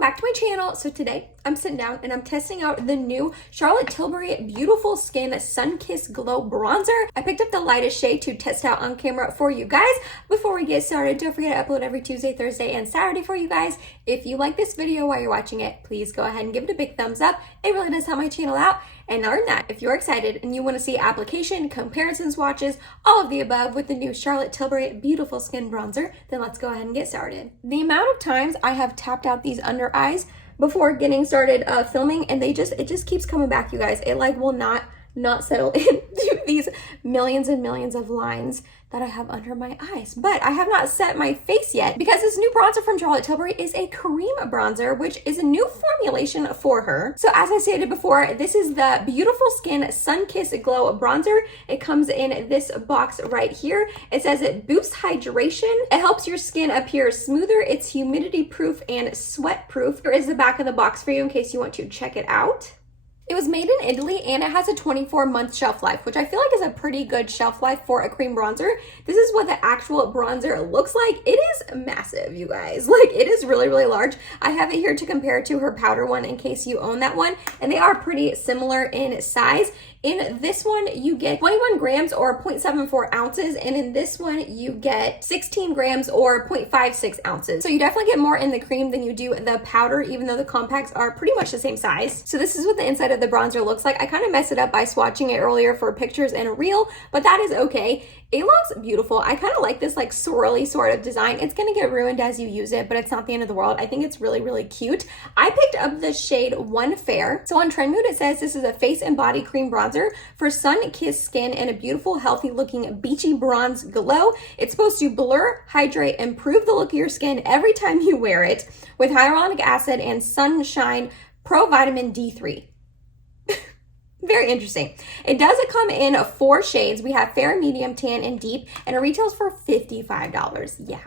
welcome back to my channel. So today I'm sitting down and I'm testing out the new Charlotte Tilbury Beautiful Skin Sunkissed Glow Bronzer. I picked up the lightest shade to test out on camera for you guys. Before we get started, don't forget to upload every Tuesday, Thursday, and Saturday for you guys. If you like this video while you're watching it, please go ahead and give it a big thumbs up. It really does help my channel out. And other than that, if you're excited and you want to see application, comparison swatches, all of the above with the new Charlotte Tilbury Beautiful Skin Bronzer, then let's go ahead and get started. The amount of times I have tapped out these under eyes before getting started filming, and it just keeps coming back, you guys. It like will not settle into these millions and millions of lines that I have under my eyes. But I have not set my face yet because this new bronzer from Charlotte Tilbury is a cream bronzer, which is a new formulation for her. So as I stated before, this is the Beautiful Skin Sunkissed Glow Bronzer. It comes in this box right here. It says it boosts hydration. It helps your skin appear smoother. It's humidity proof and sweat proof. Here is the back of the box for you in case you want to check it out. It was made in Italy and it has a 24-month shelf life, which I feel like is a pretty good shelf life for a cream bronzer. This is what the actual bronzer looks like. It is massive, you guys. Like, it is really, really large. I have it here to compare to her powder one in case you own that one, and they are pretty similar in size. In this one, you get 21 grams or 0.74 ounces, and in this one, you get 16 grams or 0.56 ounces. So you definitely get more in the cream than you do the powder, even though the compacts are pretty much the same size. So this is what the inside of the bronzer looks like. I kind of messed it up by swatching it earlier for pictures and a reel, but that is okay. It looks beautiful. I kind of like this like swirly sort of design. It's gonna get ruined as you use it, but it's not the end of the world. I think it's really, really cute. I picked up the shade One Fair. So on Trend Mood, it says this is a face and body cream bronzer for sun-kissed skin and a beautiful, healthy looking beachy bronze glow. It's supposed to blur, hydrate, improve the look of your skin every time you wear it with hyaluronic acid and Sunshine Pro Vitamin D3. Very interesting. It does come in 4 shades. We have fair, medium, tan, and deep, and it retails for $55. Yeah,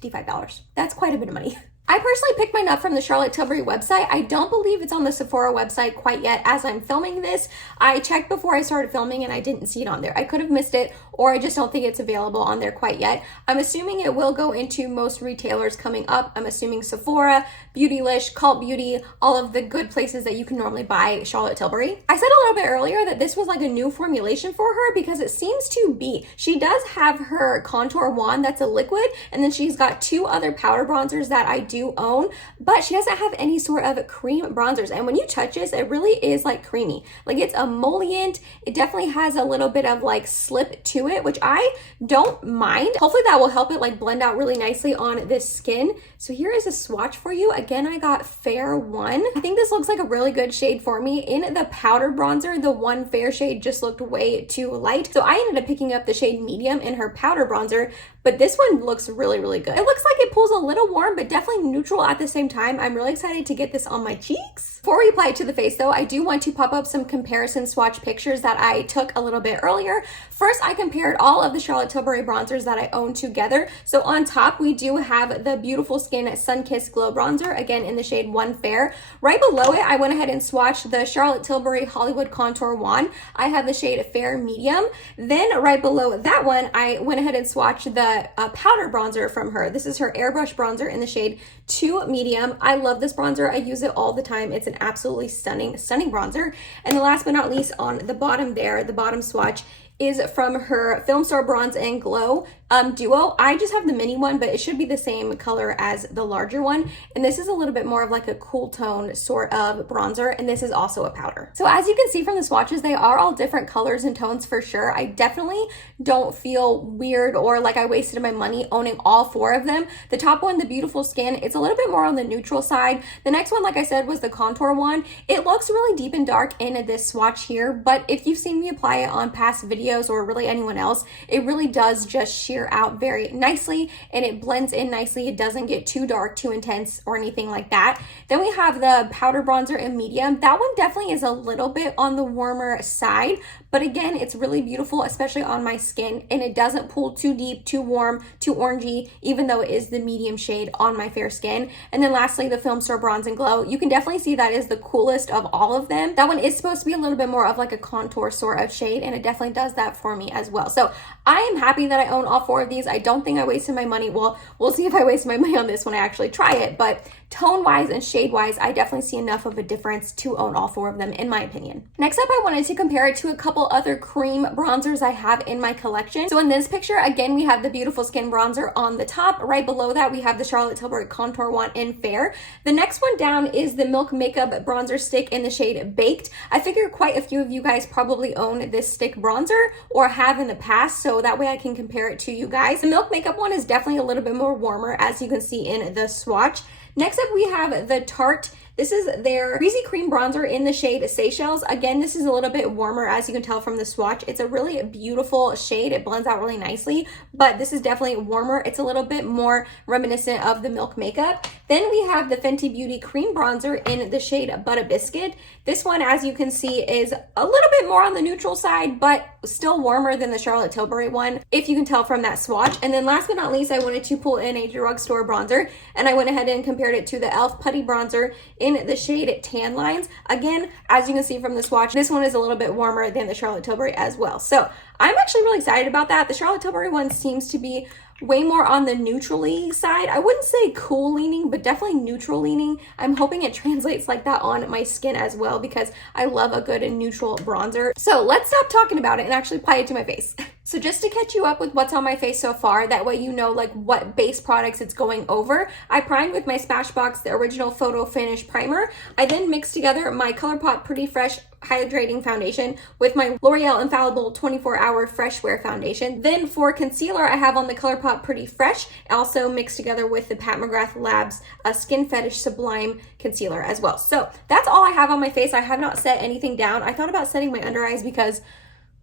$55. That's quite a bit of money. I personally picked mine up from the Charlotte Tilbury website. I don't believe it's on the Sephora website quite yet as I'm filming this. I checked before I started filming and I didn't see it on there. I could have missed it, or I just don't think it's available on there quite yet. I'm assuming it will go into most retailers coming up. I'm assuming Sephora, Beautylish, Cult Beauty, all of the good places that you can normally buy Charlotte Tilbury. I said a little bit earlier that this was like a new formulation for her because it seems to be. She does have her contour wand that's a liquid, and then she's got 2 other powder bronzers that I do own, but she doesn't have any sort of cream bronzers. And when you touch this, it really is like creamy. Like, it's emollient. It definitely has a little bit of like slip to it, which I don't mind. Hopefully that will help it like blend out really nicely on this skin. So here is a swatch for you. Again, I got Fair 1. I think this looks like a really good shade for me. In the powder bronzer, the One Fair shade just looked way too light. So I ended up picking up the shade Medium in her powder bronzer, but this one looks really, really good. It looks like it pulls a little warm, but definitely neutral at the same time. I'm really excited to get this on my cheeks. Before we apply it to the face though, I do want to pop up some comparison swatch pictures that I took a little bit earlier. First, I compared all of the Charlotte Tilbury bronzers that I own together. So on top, we do have the Beautiful Skin Sunkissed Glow Bronzer, again in the shade One Fair. Right below it, I went ahead and swatched the Charlotte Tilbury Hollywood Contour Wand. I have the shade Fair Medium. Then right below that one, I went ahead and swatched the powder bronzer from her. This is her Airbrush Bronzer in the shade 2 Medium. I love this bronzer. I use it all the time. It's an absolutely stunning bronzer. And the last but not least, on the bottom there, the bottom swatch is from her Film Store Bronze and Glow duo. I just have the mini one, but it should be the same color as the larger one. And this is a little bit more of like a cool tone sort of bronzer, and this is also a powder. So as you can see from the swatches, they are all different colors and tones for sure. I definitely don't feel weird or like I wasted my money owning all 4 of them. The top one, the Beautiful Skin, it's a little bit more on the neutral side. The next one, like I said, was the contour one. It looks really deep and dark in this swatch here, but if you've seen me apply it on past videos or really anyone else, it really does just sheer out very nicely and it blends in nicely. It doesn't get too dark, too intense, or anything like that. Then we have the powder bronzer in medium. That one definitely is a little bit on the warmer side, but again, it's really beautiful, especially on my skin, and it doesn't pull too deep, too warm, too orangey, even though it is the medium shade on my fair skin. And then lastly, the Film Store Bronze and Glow. You can definitely see that is the coolest of all of them. That one is supposed to be a little bit more of like a contour sort of shade, and it definitely does that for me as well. So I am happy that I own all 4 of these. I don't think I wasted my money. Well, we'll see if I waste my money on this when I actually try it, but tone-wise and shade-wise, I definitely see enough of a difference to own all 4 of them, in my opinion. Next up, I wanted to compare it to a couple other cream bronzers I have in my collection. So in this picture, again, we have the Beautiful Skin bronzer on the top. Right below that, we have the Charlotte Tilbury Contour one in Fair. The next one down is the Milk Makeup bronzer stick in the shade Baked. I figure quite a few of you guys probably own this stick bronzer or have in the past, so that way I can compare it to you guys. The Milk Makeup one is definitely a little bit more warmer, as you can see in the swatch. Next up, we have the Tarte. This is their Greasy Cream Bronzer in the shade Seychelles. Again, this is a little bit warmer, as you can tell from the swatch. It's a really beautiful shade. It blends out really nicely, but this is definitely warmer. It's a little bit more reminiscent of the Milk Makeup. Then we have the Fenty Beauty Cream Bronzer in the shade Butter Biscuit. This one, as you can see, is a little bit more on the neutral side, but still warmer than the Charlotte Tilbury one, if you can tell from that swatch. And then last but not least, I wanted to pull in a drugstore bronzer, and I went ahead and compared it to the e.l.f. Putty Bronzer in the shade Tan Lines. Again, as you can see from the swatch, this one is a little bit warmer than the Charlotte Tilbury as well. So I'm actually really excited about that. The Charlotte Tilbury one seems to be way more on the neutrally side. I wouldn't say cool leaning, but definitely neutral leaning. I'm hoping it translates like that on my skin as well, because I love a good and neutral bronzer. So let's stop talking about it and actually apply it to my face. So just to catch you up with what's on my face so far, that way you know like what base products it's going over. I primed with my Smashbox, the original Photo Finish Primer. I then mixed together my ColourPop Pretty Fresh Hydrating Foundation with my L'Oreal Infallible 24-Hour Fresh Wear Foundation. Then for concealer, I have on the ColourPop Pretty Fresh, also mixed together with the Pat McGrath Labs Skin Fetish Sublime Concealer as well. So that's all I have on my face. I have not set anything down. I thought about setting my under eyes because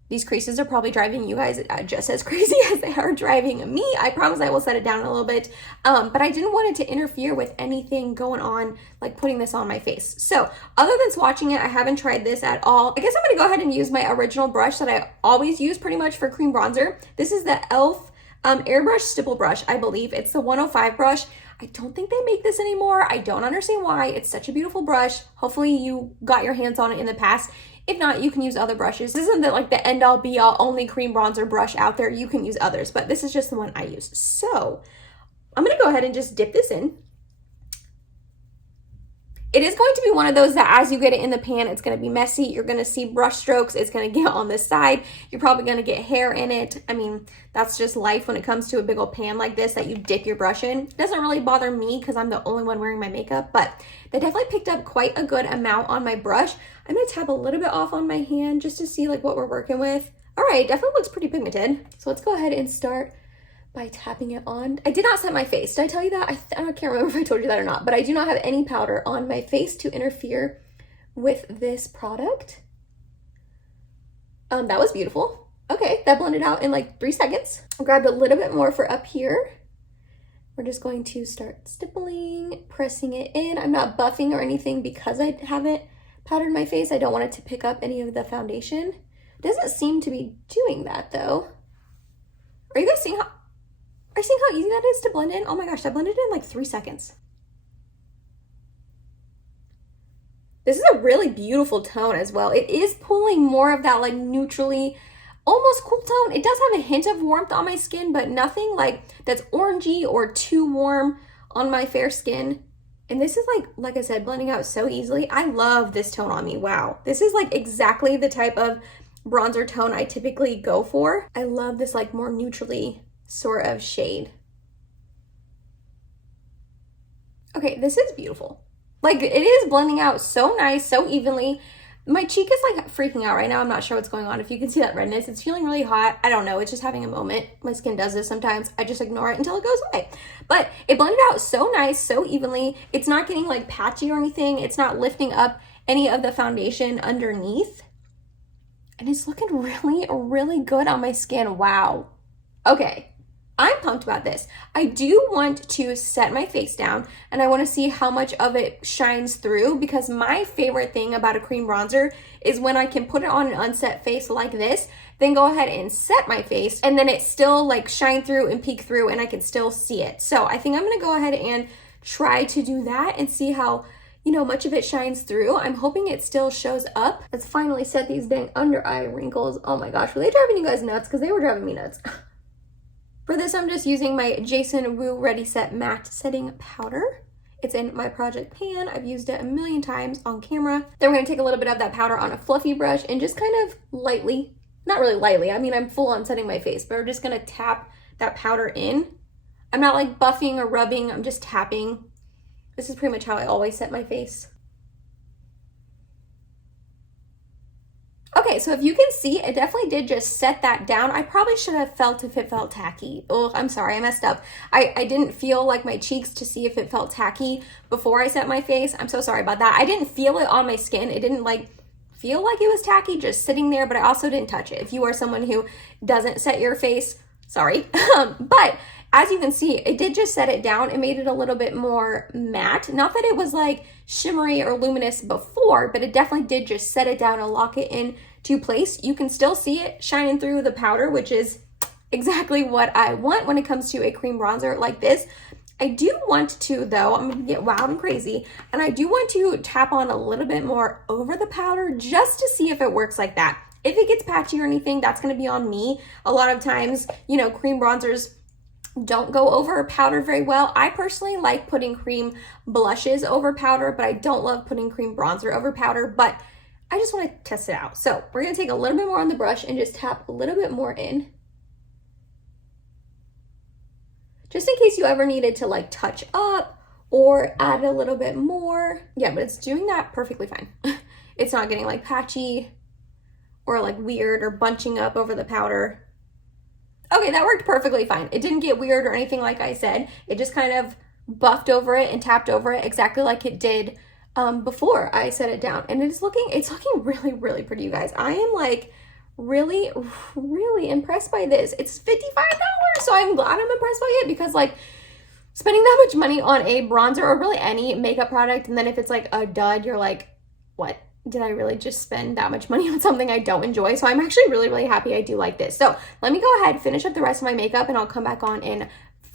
these creases are probably driving you guys just as crazy as they are driving me. I promise I will set it down a little bit, but I didn't want it to interfere with anything going on, like putting this on my face. So other than swatching it, I haven't tried this at all. I guess I'm gonna go ahead and use my original brush that I always use pretty much for cream bronzer. This is the e.l.f. Airbrush Stipple Brush, I believe. It's the 105 brush. I don't think they make this anymore. I don't understand why. It's such a beautiful brush. Hopefully you got your hands on it in the past. If not, you can use other brushes. This isn't like the end all be all only cream bronzer brush out there. You can use others, but this is just the one I use. So I'm gonna go ahead and just dip this in. It is going to be one of those that as you get it in the pan, it's going to be messy. You're going to see brush strokes. It's going to get on the side. You're probably going to get hair in it. I mean, that's just life when it comes to a big old pan like this that you dip your brush in. It doesn't really bother me because I'm the only one wearing my makeup, but they definitely picked up quite a good amount on my brush. I'm going to tap a little bit off on my hand just to see like what we're working with. All right, definitely looks pretty pigmented. So let's go ahead and start by tapping it on. I did not set my face. Did I tell you that? I can't remember if I told you that or not, but I do not have any powder on my face to interfere with this product. That was beautiful. Okay, that blended out in like 3 seconds. I grabbed a little bit more for up here. We're just going to start stippling, pressing it in. I'm not buffing or anything because I haven't powdered my face. I don't want it to pick up any of the foundation. It doesn't seem to be doing that though. Are you guys seeing how easy that is to blend in? Oh my gosh, that blended in like 3 seconds. This is a really beautiful tone as well. It is pulling more of that like neutrally, almost cool tone. It does have a hint of warmth on my skin, but nothing like that's orangey or too warm on my fair skin. And this is like I said, blending out so easily. I love this tone on me. Wow. This is like exactly the type of bronzer tone I typically go for. I love this like more neutrally sort of shade. Okay, this is beautiful. Like it is blending out so nice, so evenly. My cheek is like freaking out right now. I'm not sure what's going on. If you can see that redness, it's feeling really hot. I don't know. It's just having a moment. My skin does this sometimes. I just ignore it until it goes away. But it blended out so nice, so evenly. It's not getting like patchy or anything. It's not lifting up any of the foundation underneath. And it's looking really, really good on my skin. Wow. Okay. I'm pumped about this. I do want to set my face down and I want to see how much of it shines through, because my favorite thing about a cream bronzer is when I can put it on an unset face like this, then go ahead and set my face and then it still like shine through and peek through and I can still see it. So I think I'm going to go ahead and try to do that and see how, you know, much of it shines through. I'm hoping it still shows up. Let's finally set these dang under eye wrinkles. Oh my gosh, were they driving you guys nuts? Because they were driving me nuts. For this, I'm just using my Jason Wu Ready Set Matte Setting Powder It's in my project pan. I've used it a million times on camera. Then we're gonna take a little bit of that powder on a fluffy brush and just kind of lightly, not really lightly, I mean, I'm full on setting my face, but we're just gonna tap that powder in. I'm not like buffing or rubbing, I'm just tapping. This is pretty much how I always set my face. Okay, so if you can see, it definitely did just set that down. I probably should have felt if it felt tacky. Oh, I'm sorry, I messed up. I didn't feel like my cheeks to see if it felt tacky before I set my face. I'm so sorry about that. I didn't feel it on my skin. It didn't like feel like it was tacky just sitting there, but I also didn't touch it. If you are someone who doesn't set your face, sorry. But as you can see, it did just set it down. It made it a little bit more matte. Not that it was like shimmery or luminous before, but it definitely did just set it down and lock it in to place. You can still see it shining through the powder, which is exactly what I want when it comes to a cream bronzer like this. I do want to, though, I'm gonna get wild and crazy, and I do want to tap on a little bit more over the powder just to see if it works like that. If it gets patchy or anything, that's gonna be on me. A lot of times, you know, cream bronzers don't go over powder very well. I personally like putting cream blushes over powder, but I don't love putting cream bronzer over powder, but I just want to test it out. So we're going to take a little bit more on the brush and just tap a little bit more in. Just in case you ever needed to like touch up or add a little bit more. Yeah, but it's doing that perfectly fine. It's not getting like patchy or like weird or bunching up over the powder. Okay, that worked perfectly fine. It didn't get weird or anything like I said. It just kind of buffed over it and tapped over it exactly like it did before I set it down. And it's looking really, really pretty, you guys. I am like really, really impressed by this. It's $55, so I'm glad I'm impressed by it because like spending that much money on a bronzer or really any makeup product, and then if it's like a dud, you're like, what? Did I really just spend that much money on something I don't enjoy? So I'm actually really, really happy I do like this. So let me go ahead, finish up the rest of my makeup, and I'll come back on and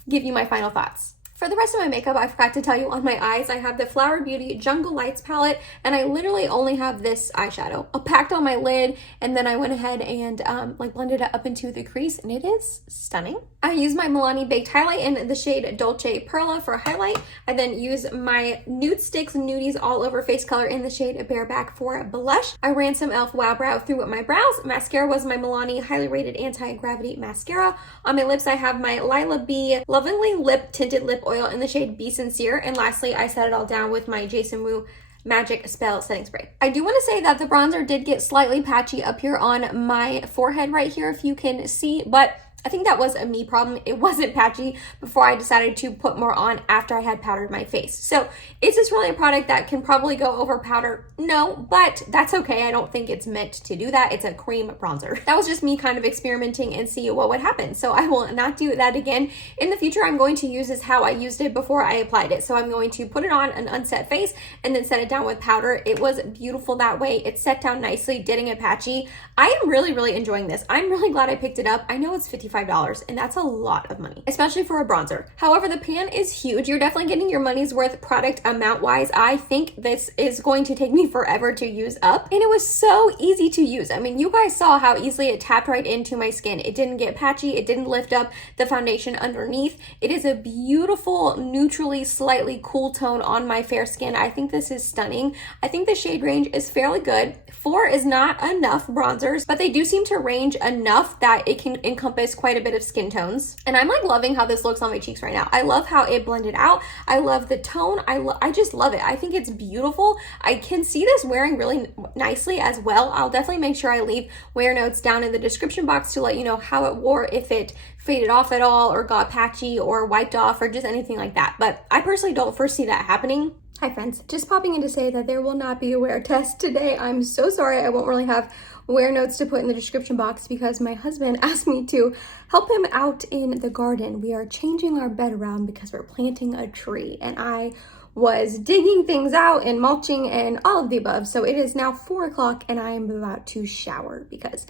give you my final thoughts. For the rest of my makeup, I forgot to tell you on my eyes, I have the Flower Beauty Jungle Lights palette, and I literally only have this eyeshadow packed on my lid, and then I went ahead and like blended it up into the crease, and it is stunning. I use my Milani Baked Highlight in the shade Dolce Perla for highlight. I then use my Nude Sticks Nudies All Over Face Color in the shade Bareback for blush. I ran some e.l.f. Wow Brow through my brows. Mascara was my Milani Highly Rated Anti-Gravity Mascara. On my lips, I have my Lila B Lovingly Lip Tinted Lip Oil in the shade Be Sincere. And lastly, I set it all down with my Jason Wu Magic Spell Setting Spray. I do want to say that the bronzer did get slightly patchy up here on my forehead right here, if you can see, but I think that was a me problem. It wasn't patchy before I decided to put more on after I had powdered my face. So is this really a product that can probably go over powder? No, but that's okay. I don't think it's meant to do that. It's a cream bronzer. That was just me kind of experimenting and see what would happen. So I will not do that again. In the future, I'm going to use this how I used it before I applied it. So I'm going to put it on an unset face and then set it down with powder. It was beautiful that way. It set down nicely, didn't get patchy. I am really, really enjoying this. I'm really glad I picked it up. I know it's $55, and that's a lot of money, especially for a bronzer. However, the pan is huge. You're definitely getting your money's worth product amount wise. I think this is going to take me forever to use up, and it was so easy to use. I mean, you guys saw how easily it tapped right into my skin. It didn't get patchy. It didn't lift up the foundation underneath. It is a beautiful, neutrally, slightly cool tone on my fair skin. I think this is stunning. I think the shade range is fairly good. 4 is not enough bronzers, but they do seem to range enough that it can encompass quite a bit of skin tones. And I'm like loving how this looks on my cheeks right now. I love how it blended out. I love the tone. I just love it. I think it's beautiful. I can see this wearing really nicely as well. I'll definitely make sure I leave wear notes down in the description box to let you know how it wore, if it faded off at all or got patchy or wiped off or just anything like that. But I personally don't foresee that happening. Hi friends, just popping in to say that there will not be a wear test today. I'm so sorry. I won't really have wear notes to put in the description box because my husband asked me to help him out in the garden. We are changing our bed around because we're planting a tree, and I was digging things out and mulching and all of the above. So it is now 4 o'clock and I am about to shower because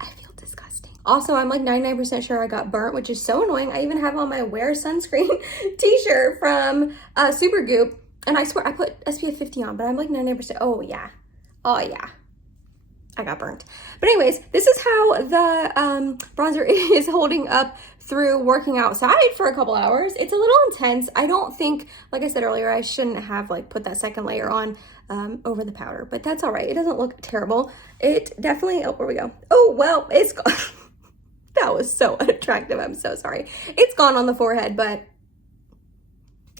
I feel disgusting. Also, I'm like 99% sure I got burnt, which is so annoying. I even have on my Wear Sunscreen t-shirt from Supergoop. And I swear I put SPF 50 on, but I'm like 99%. Oh yeah. I got burnt. But anyways, this is how the bronzer is holding up through working outside for a couple hours. It's a little intense. I don't think, like I said earlier, I shouldn't have like put that second layer on over the powder, but that's all right. It doesn't look terrible. It definitely, oh, where we go. Oh, well, it's gone. That was so unattractive. I'm so sorry. It's gone on the forehead, but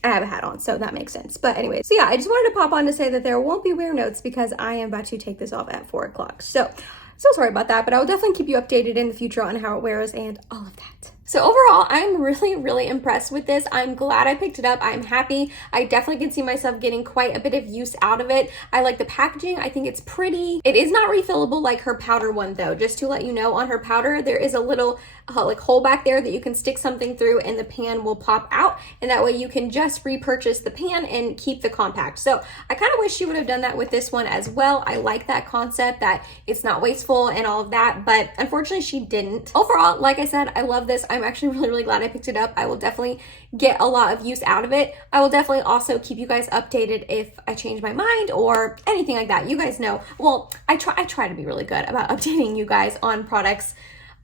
I have a hat on, so that makes sense. But anyway, so yeah, I just wanted to pop on to say that there won't be wear notes because I am about to take this off at 4 o'clock. So sorry about that, but I will definitely keep you updated in the future on how it wears and all of that. So overall, I'm really impressed with this. I'm glad I picked it up. I'm happy. I definitely can see myself getting quite a bit of use out of it. I like the packaging. I think it's pretty. It is not refillable like her powder one though. Just to let you know, on her powder, there is a little like hole back there that you can stick something through and the pan will pop out. And that way you can just repurchase the pan and keep the compact. So I kind of wish she would have done that with this one as well. I like that concept that it's not wasteful and all of that, but unfortunately she didn't. Overall, like I said, I love this. I'm actually really glad I picked it up. I will definitely get a lot of use out of it. I will definitely also keep you guys updated if I change my mind or anything like that. You guys know, well, I try to be really good about updating you guys on products.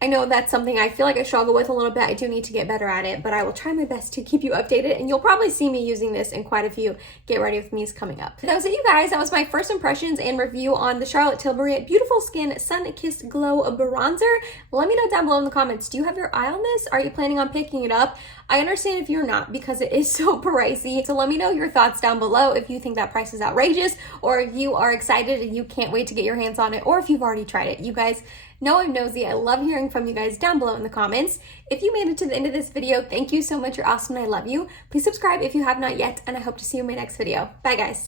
I know that's something I feel like I struggle with a little bit. I do need to get better at it, but I will try my best to keep you updated, and you'll probably see me using this in quite a few Get Ready With Me's coming up. That was it, you guys. That was my first impressions and review on the Charlotte Tilbury Beautiful Skin Sun-Kissed Glow Bronzer. Let me know down below in the comments, do you have your eye on this? Are you planning on picking it up? I understand if you're not because it is so pricey. So let me know your thoughts down below if you think that price is outrageous or if you are excited and you can't wait to get your hands on it or if you've already tried it. You guys know I'm nosy. I love hearing from you guys down below in the comments. If you made it to the end of this video, thank you so much. You're awesome and I love you. Please subscribe if you have not yet, and I hope to see you in my next video. Bye guys.